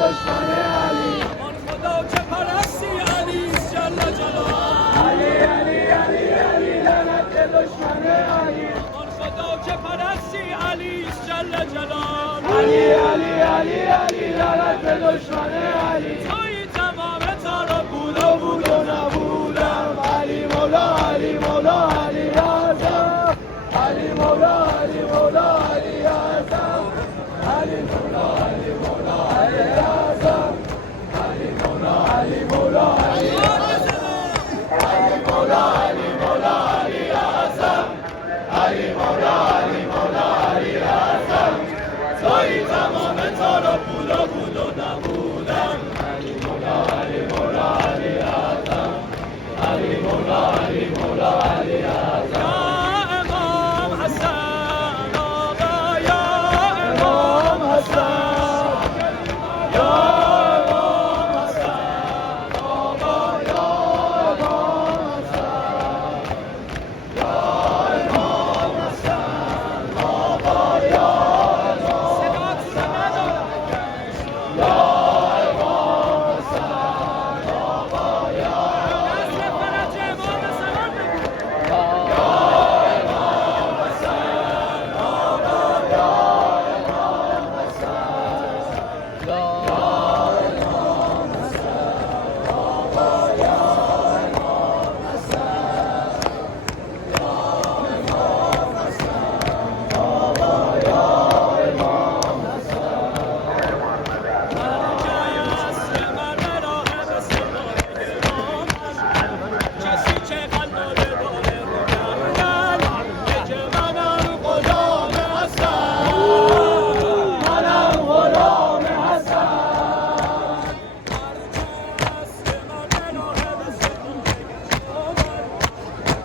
دشمن علی آن خدا که پرستی علی جل جلال علی علی علی علی لعنت به دشمن علی آن خدا که پرستی علی جل جلال علی علی علی علی لعنت به دشمن علی توی تمام تارا بود بود و بود و نبودم علی مولا علی مولا علی اعظم علی مولا علی مولا علی اعظم علی مولا علی مولا علی اعظم علی مولا علی مولا علی علی مولا علی مولا علی اعظم علی مولا علی مولا علی اعظم توی تمام تارا بود و بود و نبودم علی مولا علی مولا علی اعظم علی مولا علی مولا علی اعظم یا امام حسن آقا یا امام حسن یا امام حسن آقا یا امام حسن یا امام حسن آقا یا صداتون رو ندارم یا امام حسن آقا یا نصر فرج امام زمان بگو کسی که قلب داره رو گردن بگه منم غلام حسن منم غلام حسن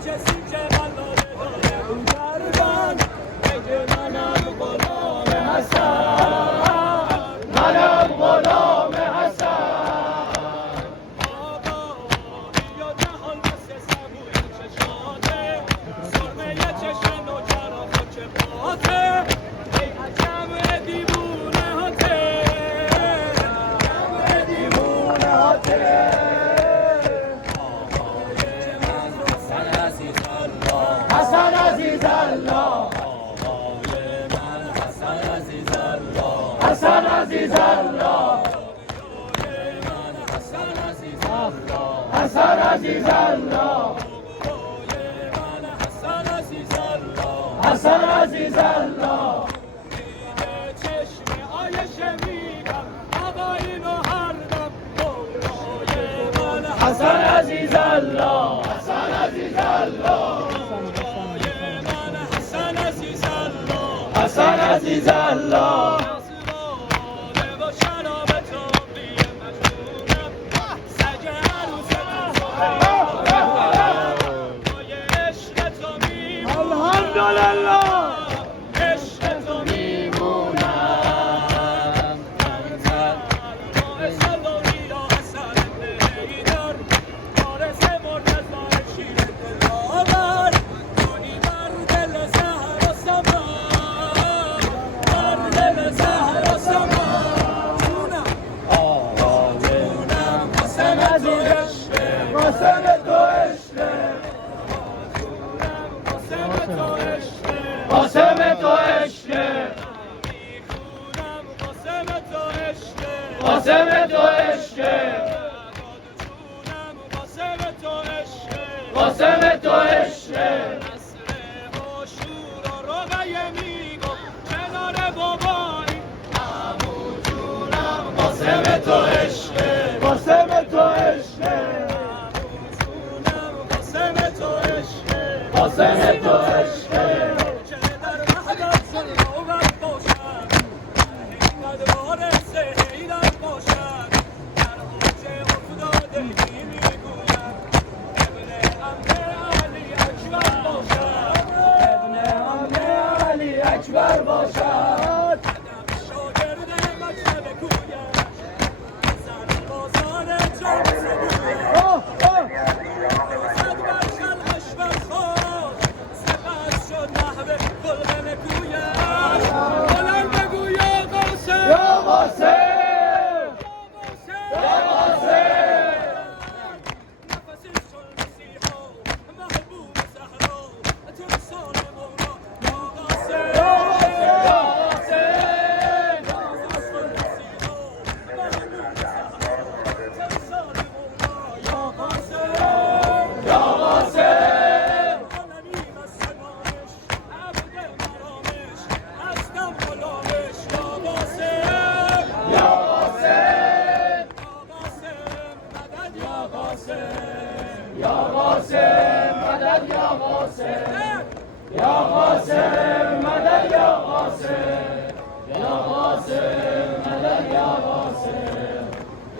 کسی که قلب داره رو گردن بگه منم غلام حسن منم غلام حسن آقا یا جهان مثل سبوی چشماته سرمه چشم نوکر و خاک پاته ای عجم دیوونه هاته دیوونه هاته حسن عزیز الله حسن عزیز الله حسن عزیز الله حسن عزیز الله چشم آیشه میگم آقا اینو هر دم مولای من حسن عزیز الله حسن عزیز الله مولای من حسن عزیز الله حسن عزیز الله نصرانه و شراب تابی مجنونم سگ عروس پای عشق تو میمونم الحمدلله عشق تو میمونم راه سلوی را حسن حیدر وارث مرتضی شیر دلاور کنی بر دل زهر و سمن بر دل زهر و سمن جونم قاسم تو عشقه قاسم تو عشقه قاسم تو عشقه قاسم تو عشقه میخونم قاسم تو عشقه قاسم تو عشقه جونم قاسم تو عشقه قاسم تو عشقه نصر عاشور و رقیه میگفت کنار بابایی عمو جونم قاسم تو عشقه قاسم تو عشقه جونم قاسم تو عشقه قاسم تو عشقه که در وحدت صلوات باشد حقیقت وارث حیدر باشد در اوج افتادگی میگویم ابن امر علی اکبر باشد يا قاسم مدد يا قاسم يا قاسم مدد يا قاسم يا قاسم مدد يا قاسم